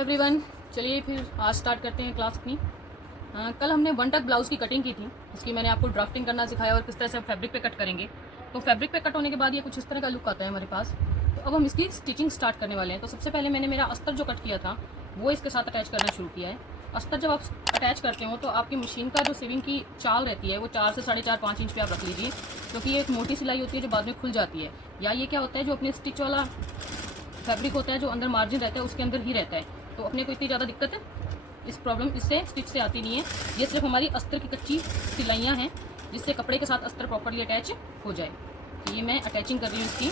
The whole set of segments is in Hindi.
एवरीवन, चलिए फिर आज स्टार्ट करते हैं क्लास अपनी। कल हमने वन टक ब्लाउज़ की कटिंग की थी। इसकी मैंने आपको ड्राफ्टिंग करना सिखाया और किस तरह से हम फैब्रिक पे कट करेंगे। तो फैब्रिक पे कट होने के बाद ये कुछ इस तरह का लुक आता है हमारे पास। तो अब हम इसकी स्टिचिंग स्टार्ट करने वाले हैं। तो सबसे पहले मैंने मेरा अस्तर जो कट किया था वो इसके साथ अटैच करना शुरू किया है। अस्तर जब आप अटैच करते हो तो आपकी मशीन का जो सीविंग की चाल रहती है वो 4 से 4.5-5 इंच पे आप रख लीजिए, क्योंकि ये एक मोटी सिलाई होती है जो बाद में खुल जाती है। या ये क्या होता है, जो अपने स्टिच वाला फैब्रिक होता है जो अंदर मार्जिन रहता है उसके अंदर ही रहता है, तो अपने को इतनी ज़्यादा दिक्कत इस प्रॉब्लम इससे स्टिच से आती नहीं है। ये सिर्फ हमारी अस्तर की कच्ची सिलाइयाँ हैं जिससे कपड़े के साथ अस्तर प्रॉपर्ली अटैच हो जाए। तो ये मैं अटैचिंग कर रही हूँ इसकी।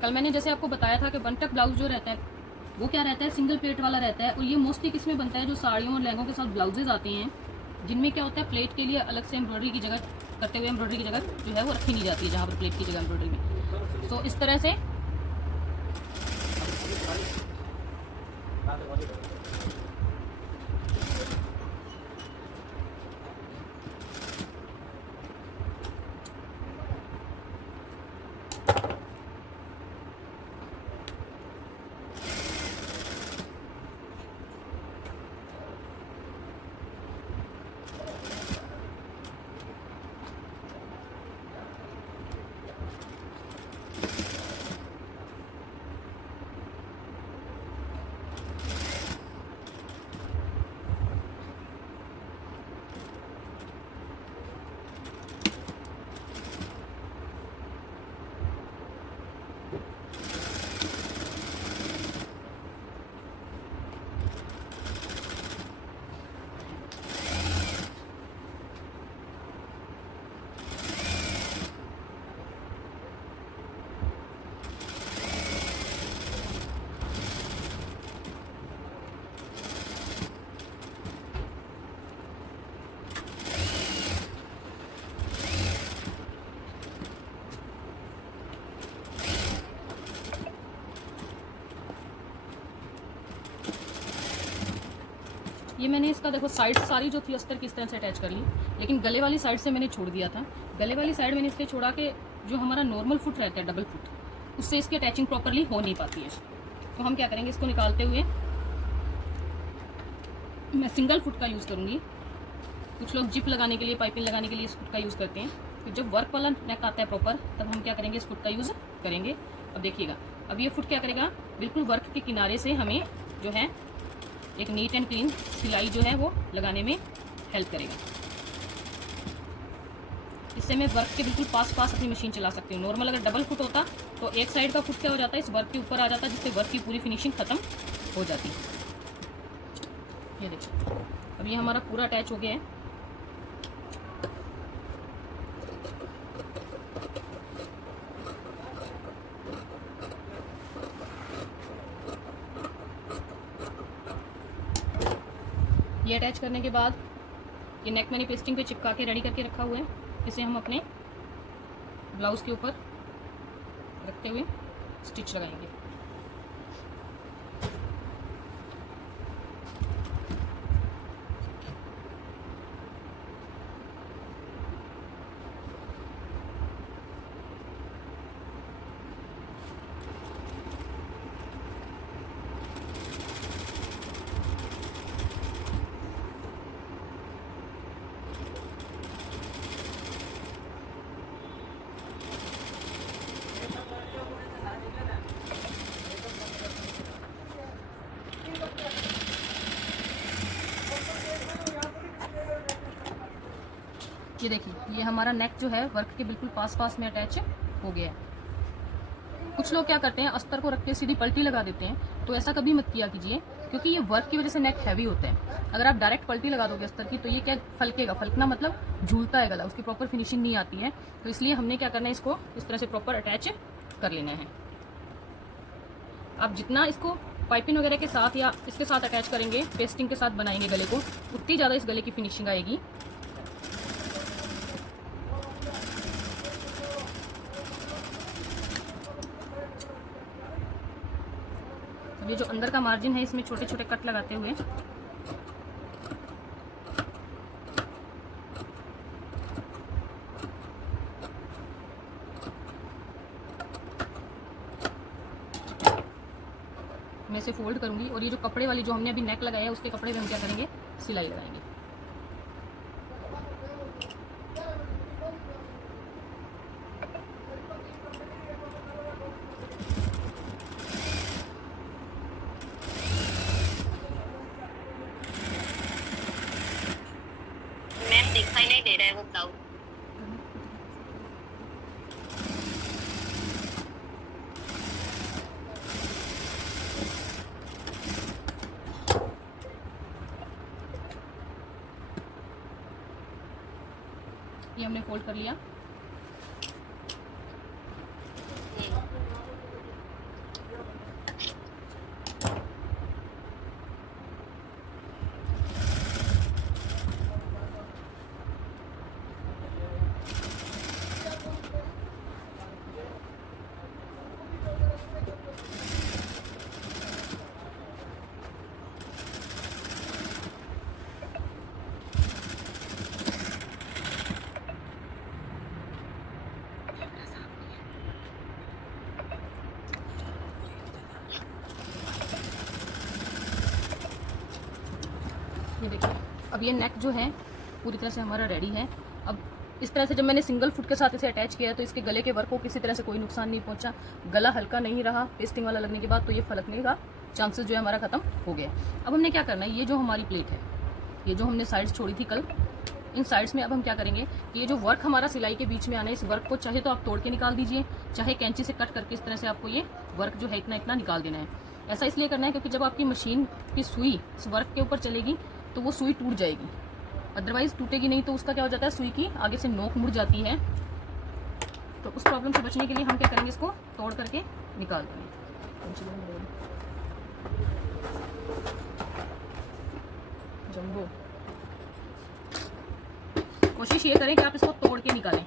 कल मैंने जैसे आपको बताया था कि वन टक ब्लाउज जो रहता है वो क्या रहता है, सिंगल प्लेट वाला रहता है। और ये मोस्टली किस में बनता है, जो साड़ियों और लहंगों के साथ ब्लाउजेज आते हैं जिनमें क्या होता है, प्लेट के लिए अलग से एम्ब्रॉयडरी की जगह करते हुए एम्ब्रॉयडरी की जगह जो है वो रखी नहीं जाती है, जहाँ पर प्लेट की जगह एम्ब्रॉयडरी में। तो इस तरह से ये मैंने इसका देखो साइड सारी जो थी अस्तर की इस तरह से अटैच कर ली, लेकिन गले वाली साइड से मैंने छोड़ दिया था। गले वाली साइड मैंने इसलिए छोड़ा कि जो हमारा नॉर्मल फुट रहता है डबल फुट, उससे इसकी अटैचिंग प्रॉपरली हो नहीं पाती है। तो हम क्या करेंगे, इसको निकालते हुए मैं सिंगल फुट का यूज़ करूँगी। कुछ लोग जिप लगाने के लिए, पाइपिंग लगाने के लिए इस फुट का यूज़ करते हैं। तो जब वर्क वाला नेक आता है प्रॉपर, तब हम क्या करेंगे, इस फुट का यूज़ करेंगे। अब देखिएगा, अब ये फुट क्या करेगा, बिल्कुल वर्क के किनारे से हमें जो है एक नीट एंड क्लीन सिलाई जो है वो लगाने में हेल्प करेगा। इससे मैं वर्क के बिल्कुल पास पास अपनी मशीन चला सकती हूँ। नॉर्मल अगर डबल फुट होता तो एक साइड का फुट क्या हो जाता है, इस वर्क के ऊपर आ जाता, जिससे वर्क की पूरी फिनिशिंग खत्म हो जाती। ये देखिए, अब ये हमारा पूरा अटैच हो गया है। ये अटैच करने के बाद ये नेक मैंने पेस्टिंग पे चिपका के रेडी करके रखा हुआ है। इसे हम अपने ब्लाउज़ के ऊपर रखते हुए स्टिच लगाएंगे। ये देखिए, ये हमारा नेक जो है वर्क के बिल्कुल पास पास में अटैच हो गया है। कुछ लोग क्या करते हैं, अस्तर को रख के सीधी पलटी लगा देते हैं। तो ऐसा कभी मत किया कीजिए, क्योंकि ये वर्क की वजह से नेक हैवी होता है। अगर आप डायरेक्ट पलटी लगा दोगे अस्तर की, तो ये क्या फलकेगा, फलकना मतलब झूलता है गला, उसकी प्रॉपर फिनिशिंग नहीं आती है। तो इसलिए हमने क्या करना है, इसको इस तरह से प्रॉपर अटैच कर लेना है। आप जितना इसको पाइपिंग वगैरह के साथ या इसके साथ अटैच करेंगे, पेस्टिंग के साथ बनाएंगे गले को, उतनी ज़्यादा इस गले की फिनिशिंग आएगी। ये जो अंदर का मार्जिन है इसमें छोटे छोटे कट लगाते हुए मैं इसे फोल्ड करूंगी और ये जो कपड़े वाली जो हमने अभी नेक लगाया है उसके कपड़े में हम क्या करेंगे, सिलाई लगाएंगे। मैम दिखाई नहीं दे रहा है वो ब्लाउज। ये हमने फोल्ड कर लिया। ये देखिए अब ये नेक जो है पूरी तरह से हमारा रेडी है। अब इस तरह से जब मैंने सिंगल फुट के साथ इसे अटैच किया तो इसके गले के वर्क को किसी तरह से कोई नुकसान नहीं पहुंचा। गला हल्का नहीं रहा पेस्टिंग वाला लगने के बाद, तो ये फलकने का चांसेस जो है हमारा खत्म हो गया। अब हमने क्या करना है, ये जो हमारी प्लेट है, ये जो हमने साइड्स छोड़ी थी कल, इन साइड्स में अब हम क्या करेंगे कि ये जो वर्क हमारा सिलाई के बीच में आना है, इस वर्क को चाहे तो आप तोड़ के निकाल दीजिए, चाहे कैंची से कट करके इस तरह से आपको ये वर्क जो है इतना इतना निकाल देना है। ऐसा इसलिए करना है क्योंकि जब आपकी मशीन की सुई इस वर्क के ऊपर चलेगी तो वो सुई टूट जाएगी, अदरवाइज टूटेगी नहीं तो उसका क्या हो जाता है, सुई की आगे से नोक मुड़ जाती है। तो उस प्रॉब्लम से बचने के लिए हम क्या करेंगे, इसको तोड़ करके निकाल देंगे। जंबो कोशिश ये करें कि आप इसको तोड़ के निकालें।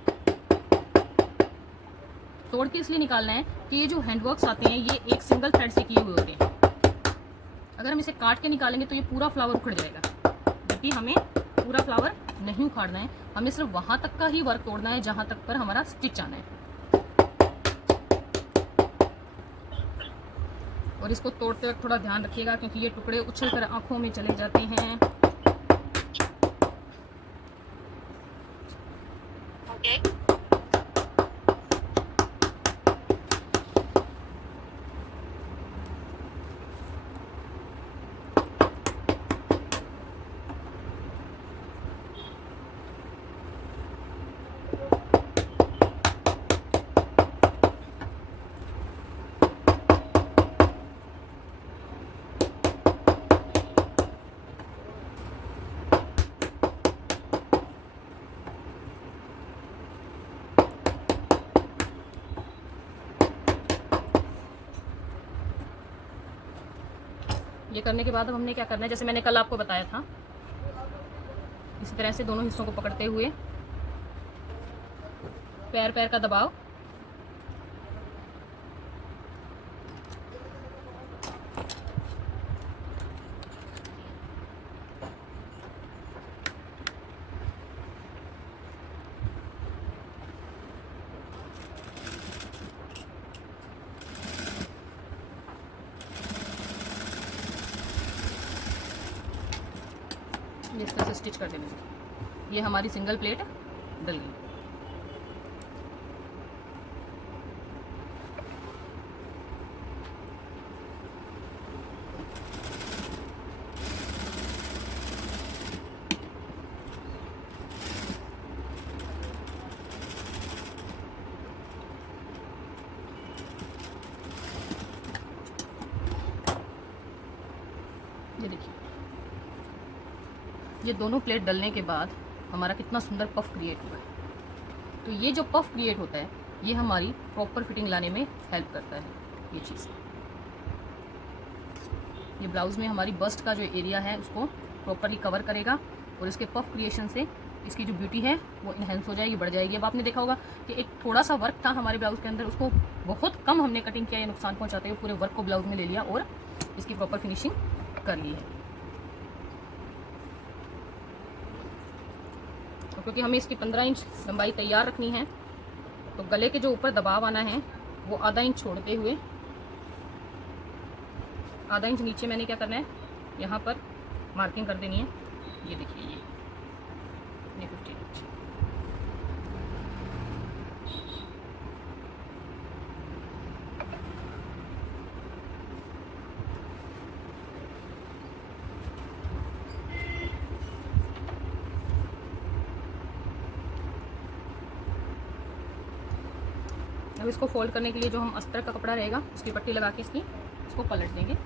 तोड़ के इसलिए निकालना है कि ये जो हैंडवर्क्स आते हैं ये एक सिंगल थ्रेड से किए हुए होते हैं। अगर हम इसे काट के निकालेंगे तो ये पूरा फ्लावर उखड़ जाएगा, जबकि हमें पूरा फ्लावर नहीं उखाड़ना है, हमें सिर्फ वहां तक का ही वर्क तोड़ना है जहां तक पर हमारा स्टिच आना है। और इसको तोड़ते वक्त थोड़ा ध्यान रखिएगा क्योंकि ये टुकड़े उछल कर आंखों में चले जाते हैं। ओके ये करने के बाद अब हमने क्या करना है, जैसे मैंने कल आपको बताया था, इसी तरह से दोनों हिस्सों को पकड़ते हुए पैर पैर का दबाव, इस तरह से स्टिच कर देंगे। ये हमारी सिंगल प्लेट डल गई। ये देखिए ये दोनों प्लेट डलने के बाद हमारा कितना सुंदर पफ क्रिएट हुआ है। तो ये जो पफ क्रिएट होता है ये हमारी प्रॉपर फिटिंग लाने में हेल्प करता है। ये चीज़, ये ब्लाउज़ में हमारी बस्ट का जो एरिया है उसको प्रॉपरली कवर करेगा और इसके पफ क्रिएशन से इसकी जो ब्यूटी है वो इन्हेंस हो जाएगी, बढ़ जाएगी। अब आपने देखा होगा कि एक थोड़ा सा वर्क था हमारे ब्लाउज़ के अंदर, उसको बहुत कम हमने कटिंग किया या नुकसान पहुंचाते हुए पूरे वर्क को ब्लाउज़ में ले लिया और इसकी प्रॉपर फिनिशिंग कर ली है। तो क्योंकि हमें इसकी 15 इंच लंबाई तैयार रखनी है, तो गले के जो ऊपर दबाव आना है वो आधा इंच छोड़ते हुए आधा इंच नीचे मैंने क्या करना है, यहाँ पर मार्किंग कर देनी है। ये देखिए ये 15 इंच। अब इसको फोल्ड करने के लिए जो हम अस्तर का कपड़ा रहेगा उसकी पट्टी लगा के इसको पलट देंगे।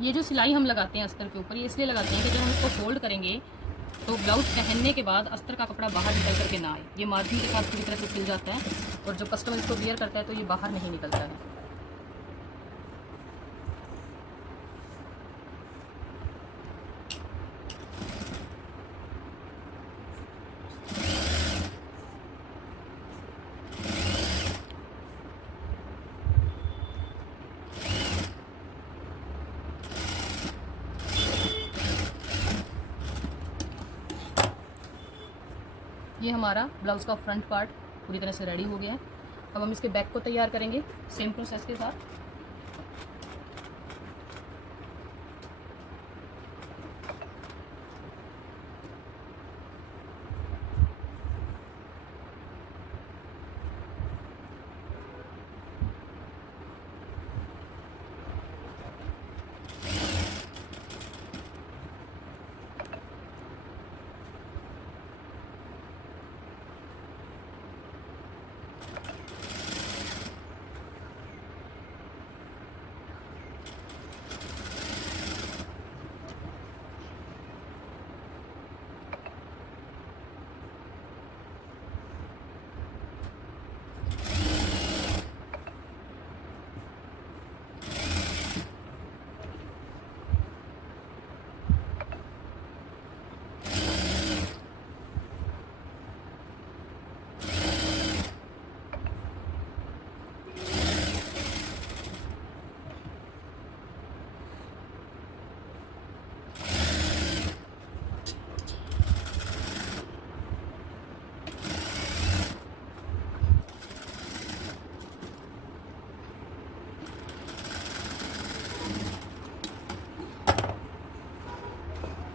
ये जो सिलाई हम लगाते हैं अस्तर के ऊपर, ये इसलिए लगाते हैं कि जब हम इसको फोल्ड करेंगे तो ब्लाउज पहनने के बाद अस्तर का कपड़ा बाहर निकल करके ना आए। ये मार्जिन के साथ पूरी तरह से सिल जाता है और जब कस्टमर इसको वियर करता है तो ये बाहर नहीं निकलता है। ये हमारा ब्लाउज़ का फ्रंट पार्ट पूरी तरह से रेडी हो गया है। अब हम इसके बैक को तैयार करेंगे सेम प्रोसेस के साथ।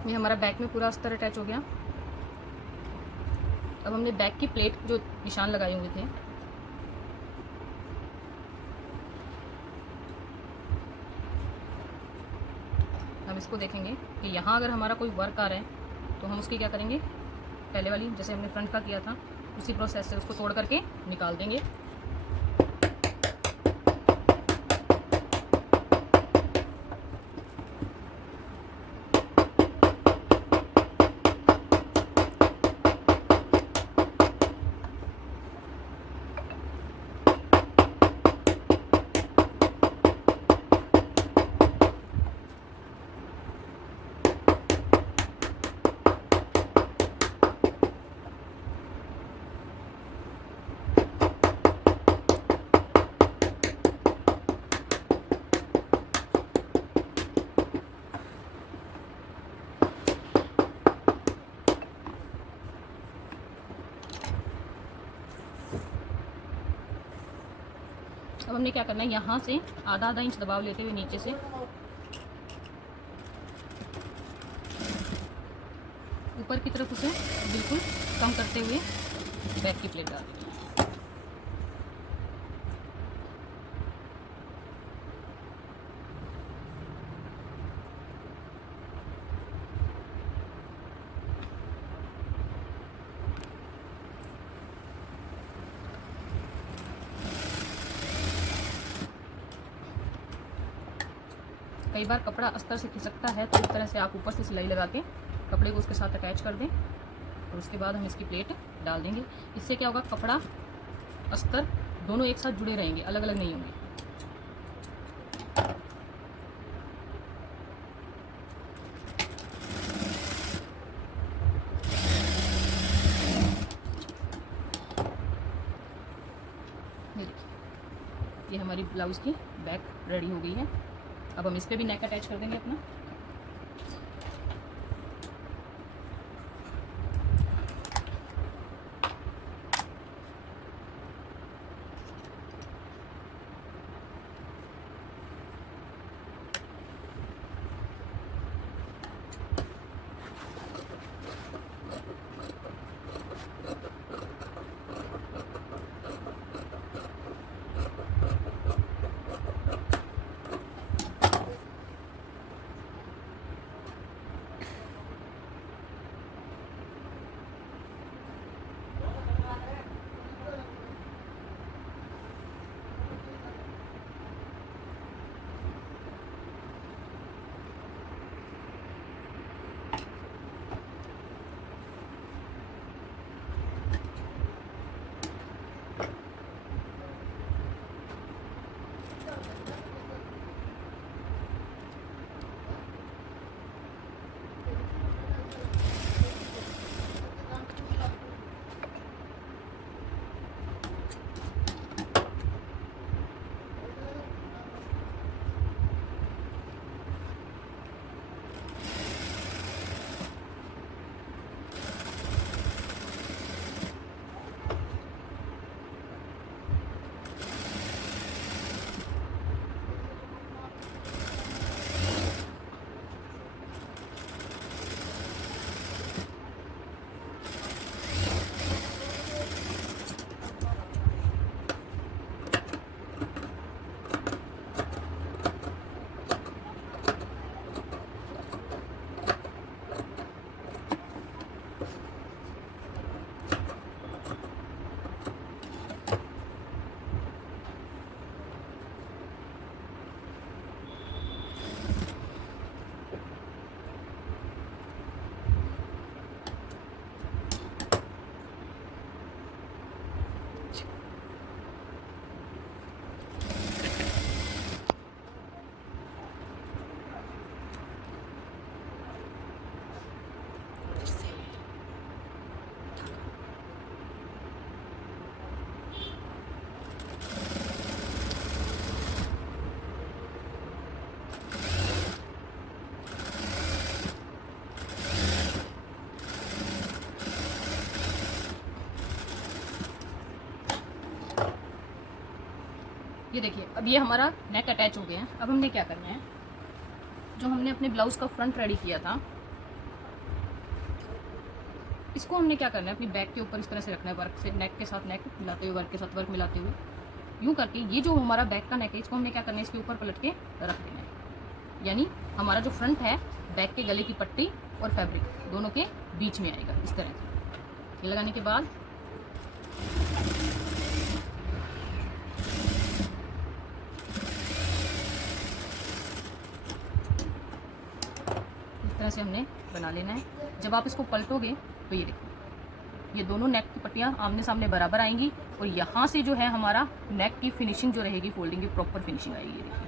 ये हमारा बैक में पूरा अस्तर अटैच हो गया। अब हमने बैक की प्लेट जो निशान लगाए हुए थे, अब इसको देखेंगे कि यहाँ अगर हमारा कोई वर्क आ रहा है तो हम उसकी क्या करेंगे, पहले वाली जैसे हमने फ्रंट का किया था उसी प्रोसेस से उसको तोड़ करके निकाल देंगे। अब हमने क्या करना है, यहाँ से आधा आधा इंच दबाव लेते हुए नीचे से ऊपर की तरफ उसे बिल्कुल कम करते हुए बैक की प्लेट डाल देंगे। कई बार कपड़ा अस्तर से खिसकता है, तो इस तरह से आप ऊपर से सिलाई लगा के कपड़े को उसके साथ अटैच कर दें और उसके बाद हम इसकी प्लेट डाल देंगे। इससे क्या होगा, कपड़ा अस्तर दोनों एक साथ जुड़े रहेंगे, अलग अलग नहीं होंगे। ये देखिए, ये हमारी ब्लाउज़ की बैक रेडी हो गई है। अब हम इस पर भी नेक अटैच कर देंगे अपना। ये देखिए, अब ये हमारा नेक अटैच हो गया है। अब हमने क्या करना है, जो हमने अपने ब्लाउज़ का फ्रंट रेडी किया था, इसको हमने क्या करना है, अपनी बैक के ऊपर इस तरह से रखना है, वर्क से नेक के साथ नेक मिलाते हुए, वर्क के साथ वर्क मिलाते हुए, यूँ करके ये जो हमारा बैक का नेक है, इसको हमने क्या करना है, इसके ऊपर पलट के रख देना है। यानी हमारा जो फ्रंट है, बैक के गले की पट्टी और फैब्रिक दोनों के बीच में आएगा इस तरह से। ये लगाने के बाद इस तरह से हमने बना लेना है। जब आप इसको पलटोगे तो ये देखिए, ये दोनों नेक की पट्टियाँ आमने सामने बराबर आएंगी और यहाँ से जो है हमारा नेक की फिनिशिंग जो रहेगी, फोल्डिंग की प्रॉपर फिनिशिंग आएगी। ये देखिए,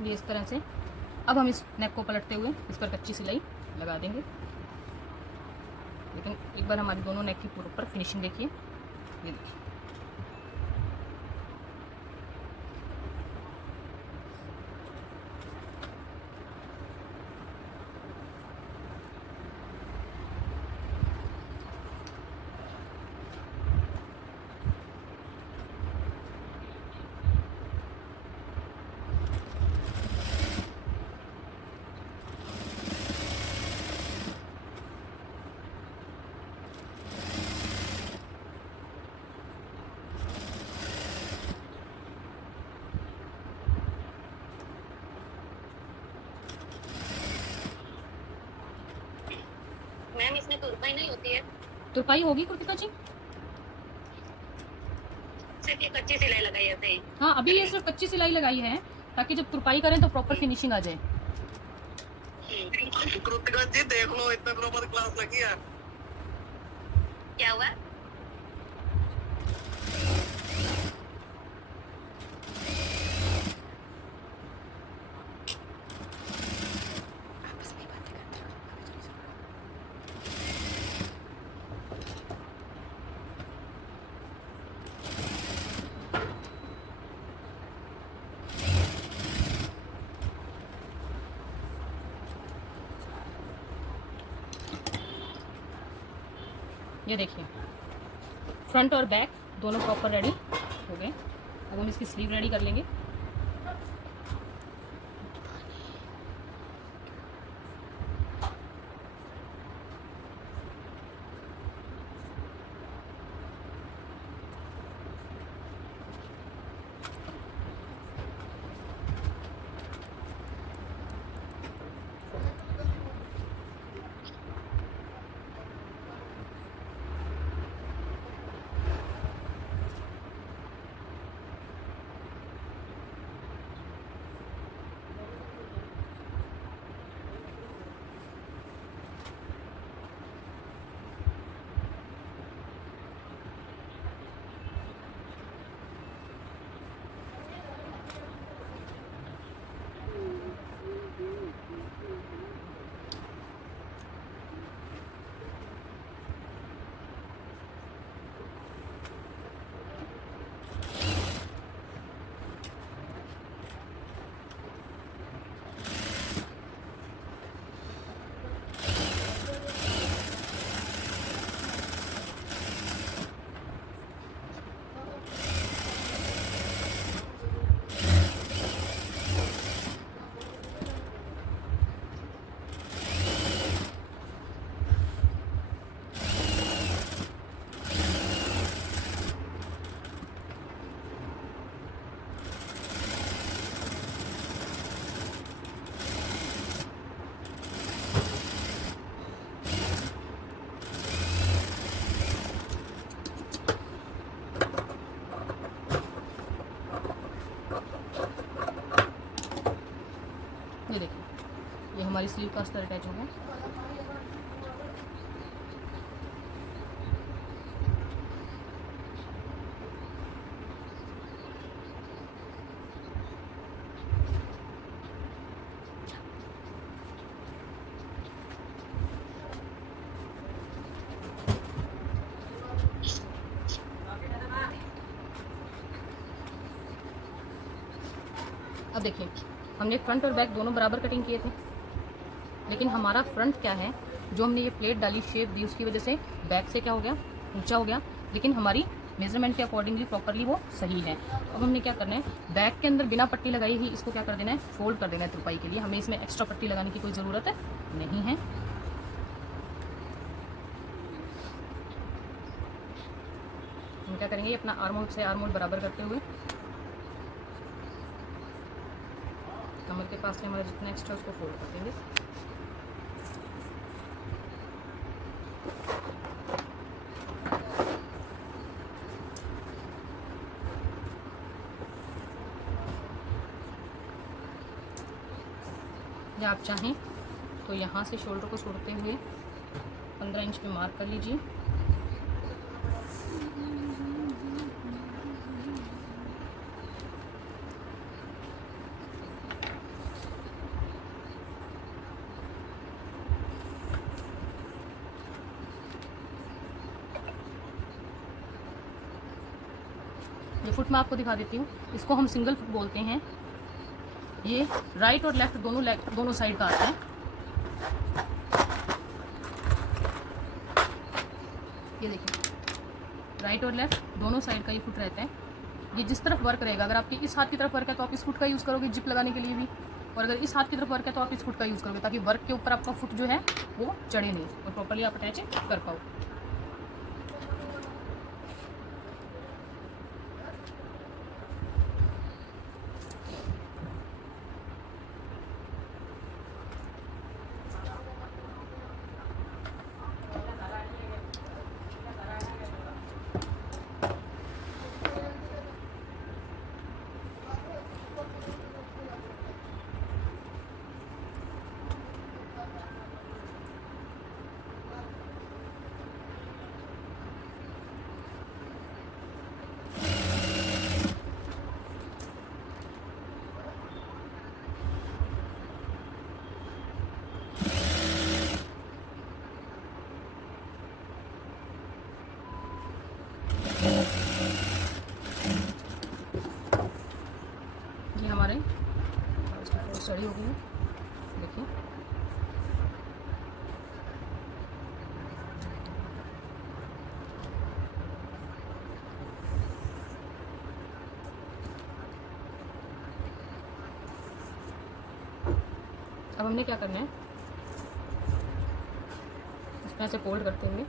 ये इस तरह से। अब हम इस नेक को पलटते हुए इस पर कच्ची सिलाई लगा देंगे। लेकिन एक बार हमारी दोनों नेक की ऊपर फिनिशिंग देखिए, ये देखिए। मैम इसमें तुरपाई नहीं होती है, तुरपाई होगी कृतिका जी? सिर्फ ये कच्ची सिलाई लगाई है ऐसे ही। हाँ, अभी ये सिर्फ कच्ची सिलाई लगाई है ताकि जब तुरपाई करें तो प्रॉपर फिनिशिंग आ जाए। कृतिका जी देख लो, इतने दिनों बाद क्लास लगी है। क्या हुआ? ये देखिए, फ्रंट और बैक दोनों प्रॉपर रेडी हो गए। अब हम इसकी स्लीव रेडी कर लेंगे। ये देखिए, ये हमारी स्लीव का अस्तर अटैच हो गया। अब देखिए, हमने फ्रंट और बैक दोनों बराबर कटिंग किए थे, लेकिन हमारा फ्रंट क्या है, जो हमने ये प्लेट डाली, शेप दी, उसकी वजह से बैक से क्या हो गया, ऊंचा हो गया। लेकिन हमारी मेजरमेंट के अकॉर्डिंगली प्रॉपरली वो सही है। अब हमने क्या करना है, बैक के अंदर बिना पट्टी लगाई ही इसको क्या कर देना है, फोल्ड कर देना है तुरपाई के लिए। हमें इसमें एक्स्ट्रा पट्टी लगाने की कोई ज़रूरत नहीं है। हम क्या करेंगे, अपना आर्म होल से आर्म होल बराबर करते हुए कमर के पास से हमारा जितना एक्स्ट्रा उसको फोल्ड कर देंगे। या आप चाहें तो यहाँ से शोल्डर को छोड़ते हुए 15 इंच पे मार्क कर लीजिए। ये फुट मैं आपको दिखा देती हूँ, इसको हम सिंगल फुट बोलते हैं। ये राइट और लेफ्ट दोनों साइड का आता है। ये देखिए, राइट और लेफ्ट दोनों साइड का ये फुट रहता है। ये जिस तरफ वर्क रहेगा, अगर आपके इस हाथ की तरफ वर्क है तो आप इस फुट का यूज़ करोगे जिप लगाने के लिए भी, और अगर इस हाथ की तरफ वर्क है तो आप इस फुट का यूज़ करोगे, ताकि वर्क के ऊपर आपका फुट जो है वो चढ़े नहीं और प्रॉपर्ली आप अटैच कर पाओ। ये हमारे उसकी फोर स्टडी हो गई है, देखिए। अब हमने क्या करना है, इसमें ऐसे फोल्ड करते हुए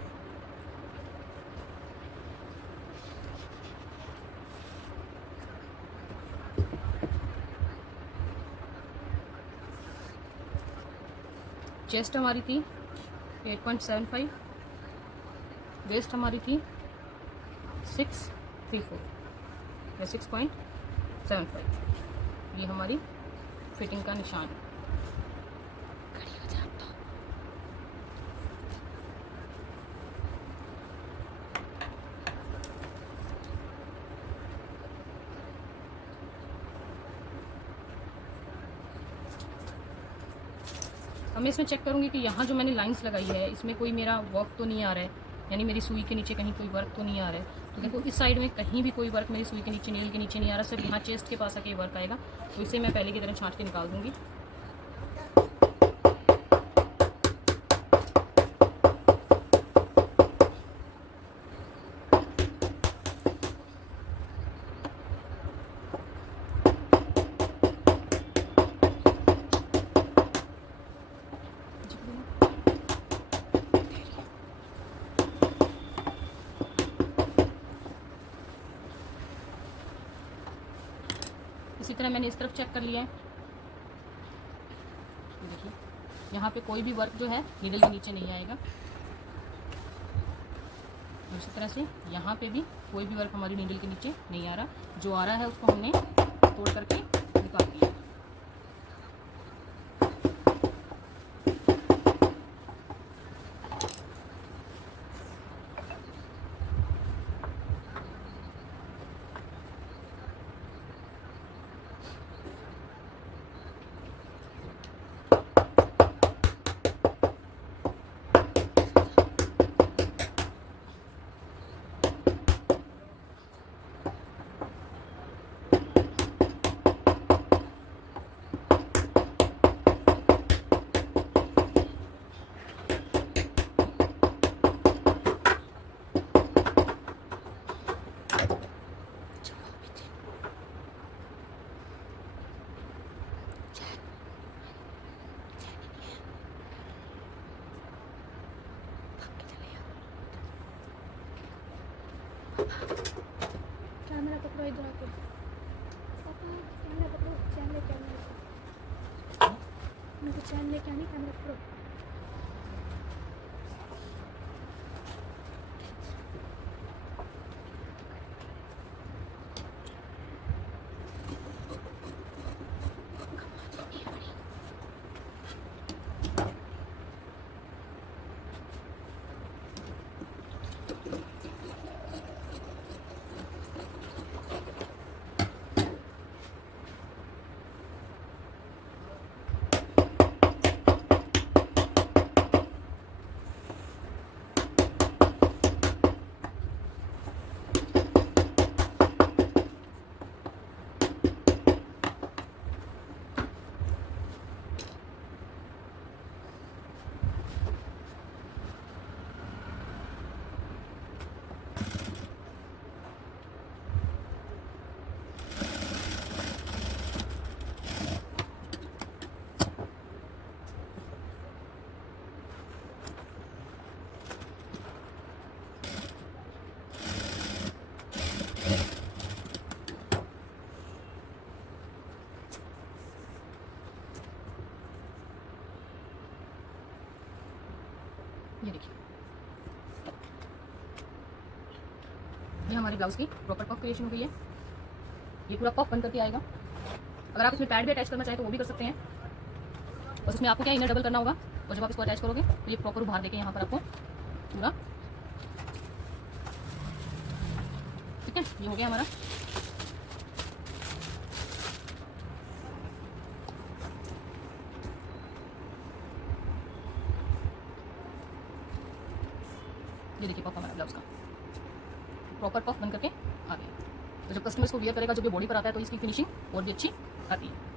चेस्ट हमारी थी 8.75, वेस्ट हमारी थी 634 या 6.75। ये हमारी फिटिंग का निशान है। अब मैं इसमें चेक करूँगी कि यहाँ जो मैंने लाइंस लगाई है इसमें कोई मेरा वर्क तो नहीं आ रहा है, यानी मेरी सुई के नीचे कहीं कोई वर्क तो नहीं आ रहा है। तो देखो इस साइड में कहीं भी कोई वर्क मेरी सुई के नीचे, नील के नीचे नहीं आ रहा, सिर्फ यहाँ चेस्ट के पास आके वर्क आएगा। तो इसे मैं पहले की तरह छाँट के निकाल दूँगी। इसी तरह मैंने इस तरफ चेक कर लिया है, देखिए यहाँ पे कोई भी वर्क जो है नीडल के नीचे नहीं आएगा। इसी तरह से यहाँ पे भी कोई भी वर्क हमारी नीडल के नीचे नहीं आ रहा, जो आ रहा है उसको हमने तोड़ करके निकाल दिया। कैमरा पकड़ो इधर आके, पापा कैमरा पकड़ो, चैन लेके आना, मुझे चैन लेके आनी, कैमरा पकड़ो। ब्लाउज की प्रॉपर पफ क्रिएशन हो गई है। ये पूरा पफ बन करके आएगा। अगर आप इसमें पैड भी अटैच करना चाहें तो वो भी कर सकते हैं। बस इसमें आपको क्या इनर डबल करना होगा और जब आप इसको अटैच करोगे तो ये प्रॉपर उभार देके यहाँ पर आपको पूरा, ठीक है। ये हो गया हमारा। ये देखिए पफ हमारा ब्लाउज का प्रॉपर पफ बन करके आ गया। तो जब कस्टमर्स को वियर करेगा, जब ये बॉडी पर आता है तो इसकी फिनिशिंग और भी अच्छी आती है।